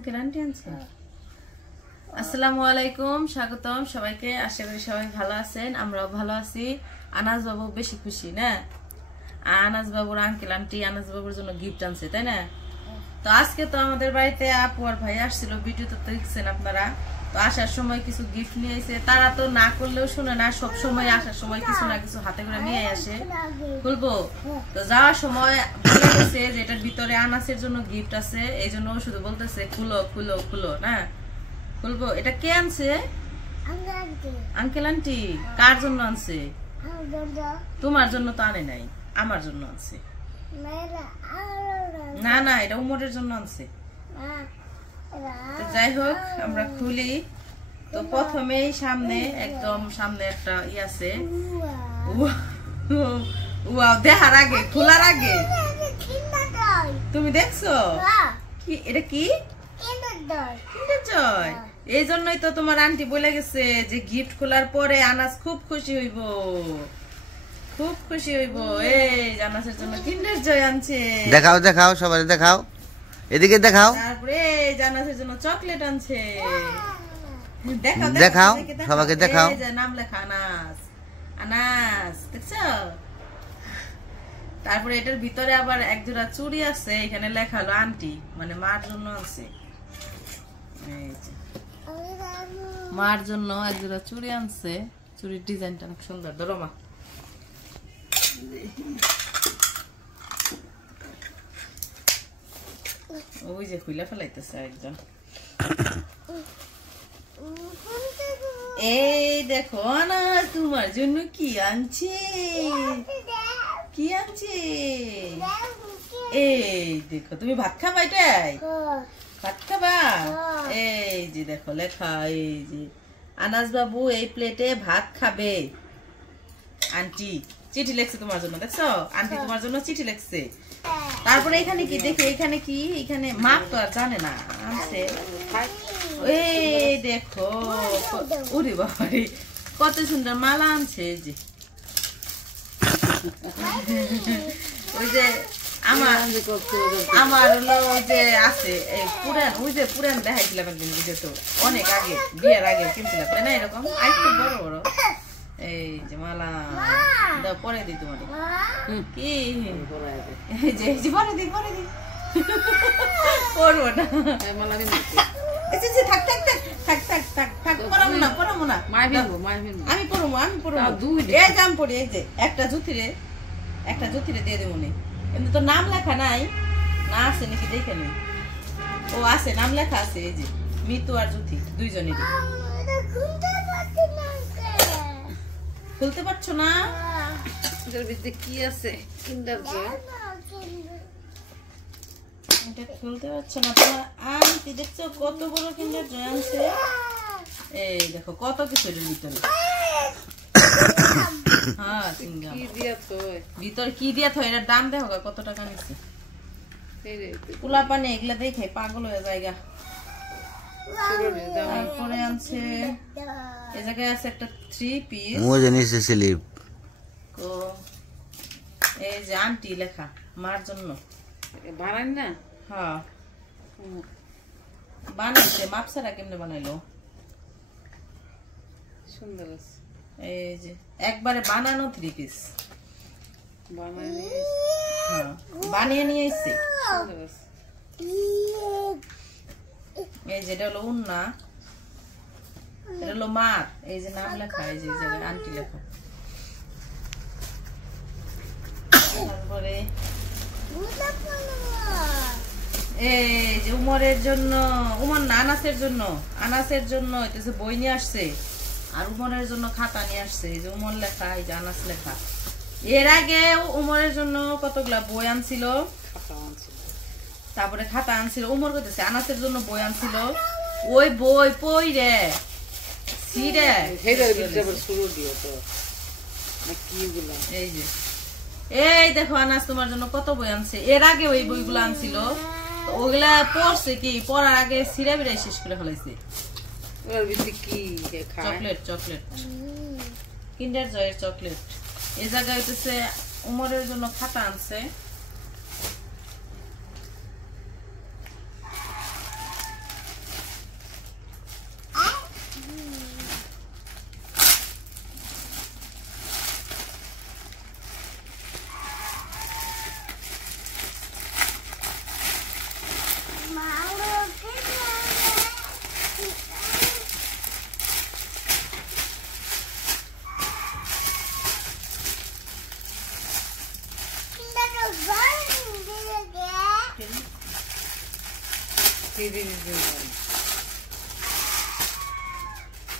Uncle aunty আনছে। আসসালামু আলাইকুম, স্বাগতম সবাইকে। আশা করি সবাই ভালো আছেন, আমরাও ভালো আছি। আনাস বাবু বেশি খুশি না? আনাস বাবুর আঙ্কেল আন্টি আনাস বাবুর জন্য গিফট আনছে, তাই না? তো আজকে তো আমাদের বাড়িতে আপু আর ভাই আসছিল, ভিডিওতে তো দেখছেন আপনারা। তো আসার সময় কিছু গিফট নিয়ে এসে, তারা তো না করলেও শুনে না, সব সময় আসার সময় কিছু না কিছু হাতে করে নিয়ে আসে। খুলবো তো যাওয়ার সময় বলে গেছে যে এটার ভিতরে আনাসের জন্য গিফট আছে, এই জন্য শুধু বলতেছে খুলো খুলো খুলো না। খুলবো। এটা কে আনছে? Uncle aunty. কার জন্য আনছে? তোমার জন্য তো আনে নাই, আমার জন্য আনছে। না না, এটা উমরের জন্য আনছে। যাই হোক, আমরা খুলি। তো প্রথমেই সামনে, একদম সামনে একটা ই আছে। দেখার আগে, খোলার আগে তুমি দেখছো কি? এটা কি? কিন্ডার জয়। এই জন্যই তো তোমার আন্টি বলে গেছে যে গিফট খোলার পরে আনাস খুব খুশি হইব, খুব খুশি হইব। এই আনাসের জন্য কিন্ডার জয় আনছে। দেখাও দেখাও, সবাই দেখাও, এদিকে দেখাও। তারপরে আনাসের জন্য চকলেট আনছে। দেখাও, সবাইকে দেখাও। এই যে নাম লেখা আনাস, আনাস দেখছো? তারপরে এটার ভিতরে আবার এক জোড়া চুড়ি আছে, এখানে লেখা হলো আন্টি, মানে মার জন্য আছে। মার জন্য এক জোড়া চুড়ি আনছে। চুড়ির ডিজাইনটা অনেক সুন্দর। ধরো মা। ওই যে খুলে ফেলাইতেছে একজন। এই দেখো না, তোমার জন্য কি আনছে, কি আনছে। এই দেখো, তুমি ভাত খাবা? এটাই ভাত খাবা? এই যে দেখো লেখা, এই যে আনাস বাবু এই প্লেটে ভাত খাবে। আন্টি চিঠি লেখছে তোমার জন্য, দেখছো? আন্টি তোমার জন্য চিঠি লেখছে। তারপরে এখানে কি দেখে, এখানে কি, এখানে মাপ তো আর জানে না, আনছে। এই দেখো, ওরে বাবারে কত সুন্দর মালা আনছে। যে ওই যে আমার হলো ওই যে আছে পুরান, ওই যে পুরান দেখাইছিলাম একদিন, বুঝে তো অনেক আগে, বিয়ের আগে কিনছিলাম, তাই না? এরকম আরেকটু বড় বড়। এই যে মালা দাও, পরে দিই তোমার। কি এই যে পরে দিই, পরে দিই, পরবো না। থাক থাক থাক থাক থাক থাক থাক, পরাবো না, পরাবো না। আমি পরবো, আমি পরবো। এই যে আমি পড়ি। এই যে একটা জুতিরে, একটা জুতিরে দিয়ে দেবো। কিন্তু তো নাম লেখা নাই, না আছে নাকি দেখে নেই। ও আছে, নাম লেখা আছে। এই যে মিতু আর জ্যোতি দুইজনেরই। খুলতে পারছো না? এটার ভিতরে কি আছে? কিন্ডার জয়। এটা খুলতে পারছো না তোমার আন্টি, দেখছো কত বড় কিন্ডার জয় আনছে। এই দেখো কত কিছু এর ভিতরে। হ্যাঁ, ভিতরে কি দিয়া থো, এটার দাম দেখো কত টাকা নিচ্ছে। পোলা পানি এগুলা দেখে পাগল হয়ে জায়গা। তারপরে আনছে এই জায়গায় আছে একটা 3 পিস। এই যে আন্টি লেখা, মার জন্য বানান না? হ্যাঁ বানাইছে, মাপসারা কেমনে বানাইলো, সুন্দর আছে। এই যে একবারে বানানো 3 পিস বানিয়ে নিয়ে এসছে। এই যে এটা হলো উন্না, এটা হলো মার। এই যে নাম লেখা, এই যে আন্টি লেখা। তারপরে এই যে উমরের জন্য, উমর না আনাসের জন্য, আনাসের জন্য এটা বই নিয়ে আসছে, আর উমরের জন্য খাতা নিয়ে আসছে। এই যে উমর লেখা, এই যে আনাস লেখা। এর আগে উমরের জন্য কতগুলা বই আনছিল, তারপরে খাতা আনছিল। উমর করতেছে আনাসের জন্য বই আনছিল, ওই বই পইরে সিরে। এই যে এই দেখো আনাস তোমার জন্য কত বই আনছে। এর আগে ওই বইগুলো আনছিল, ওগুলা পড়ছে, কি পড়ার আগে সিরা বিরাই শেষ করে ফেলাইছে। চকলেট, চকলেট কিন্ডার জয়ের চকলেট। এই জায়গায় হইতেছে উমরের জন্য খাতা আনছে।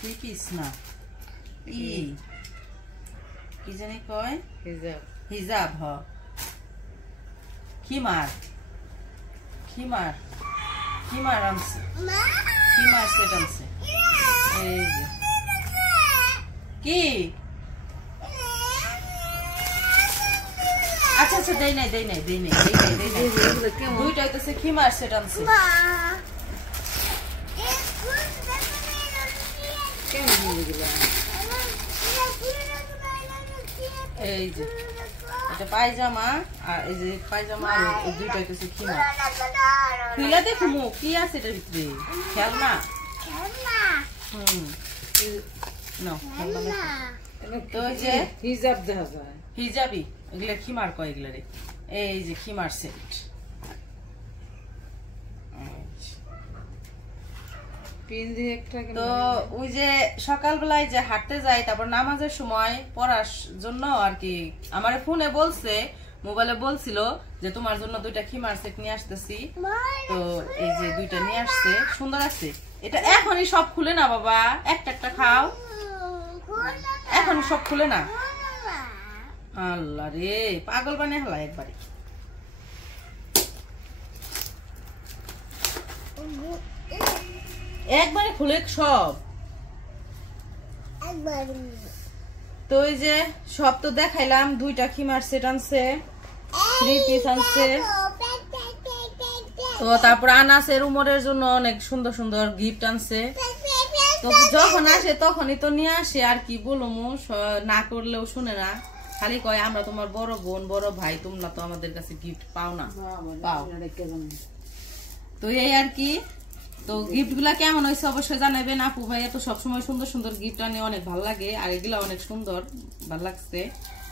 কি পিস না কি জানি কয় হিজাব হ খিমার আনছে খিমার সেট আনছে এই যে কি আচ্ছা আচ্ছা দেই নাই দুইটা হইতেছে খিমার সেট আনছে এই যে এটা পায়জামা আর এই যে পায়জামা আর এই দুইটা হইতেছে খিমার খুলে দেখো কি আছে এটার ভিতরে খেলনা নাও তো ওই যে হিজাবি এগুলা খিমার কয় এগুলা রে এই যে খিমার সেট তো ওই যে সকালবেলায় যে হাঁটতে যাই তারপর নামাজের সময় পড়ার জন্য আর কি আমার ফোনে বলছে মোবাইলে বলছিল যে তোমার জন্য দুইটা খিমার সেট নিয়ে আসতেছি তো এই যে দুইটা নিয়ে আসছে সুন্দর আছে এটা এখনই সব খুলে না বাবা একটা খাও এখন সব খুলে না আল্লাহ রে পাগল বানিয়ে হলা একবারে একবারে খুলে সব তো ওই যে সব তো দেখাইলাম দুইটা খিমার সেট আনছে 3 পিস আনছে তো তারপর আনাসের উমরের জন্য অনেক সুন্দর সুন্দর গিফট আনছে তো যখন আসে তখনই তো নিয়ে আসে আর কি বলবো না করলেও শুনে না খালি কয় আমরা তোমার বড় বোন বড় ভাই তোমরা তো আমাদের কাছে গিফট পাও না পাও তো এই আর কি তো গিফট গুলা কেমন হয়েছে অবশ্যই জানাবেন আপু ভাইয়া তো সবসময় সুন্দর সুন্দর গিফট আনে অনেক ভালো লাগে আর এগুলা অনেক সুন্দর ভালো লাগছে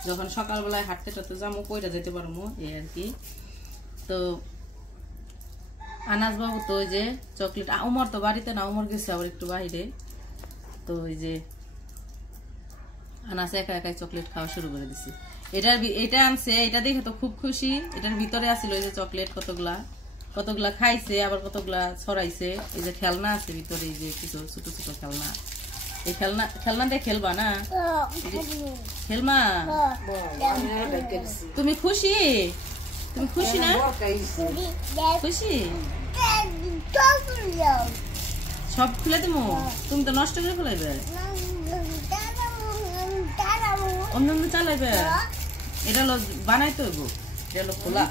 যখন সকালবেলায় হাঁটতে টাটতে যাবো কইরা যেতে পারবো এই আর কি তো আনাস বাবু তো ওই যে চকলেট উমর তো বাড়িতে না উমর গেছে আবার একটু বাইরে তো ওই যে আনাস একা একাই চকলেট খাওয়া শুরু করে দিছে এটা আনছে এটা দেখে তো খুব খুশি এটার ভিতরে আছিল ওই যে চকলেট কতগুলা খাইছে আবার কতগুলা ছড়াইছে এই যে খেলনা আছে ভিতরে এই যে কিছু ছোট ছোট খেলনা এই খেলনা দিয়ে খেলবা না খেলমা তুমি খুশি না খুশি সব খুলে দিমু তুমি তো নষ্ট করে ফেলাইবে অন্য চালাইবে এটা হলো বানাইতে হইব এটা হলো খোলা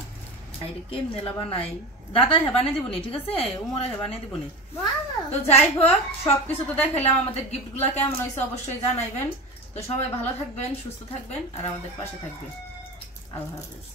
এটা কেমনে বানাই দাদা বানিয়ে দিব নি ঠিক আছে উমরে বানিয়ে দিব নি তো যাই হোক সবকিছু তো দেখাইলাম আমাদের গিফট গুলা কেমন হয়েছে অবশ্যই জানাইবেন তো সবাই ভালো থাকবেন সুস্থ থাকবেন আর আমাদের পাশে থাকবেন আল্লাহ হাফেজ।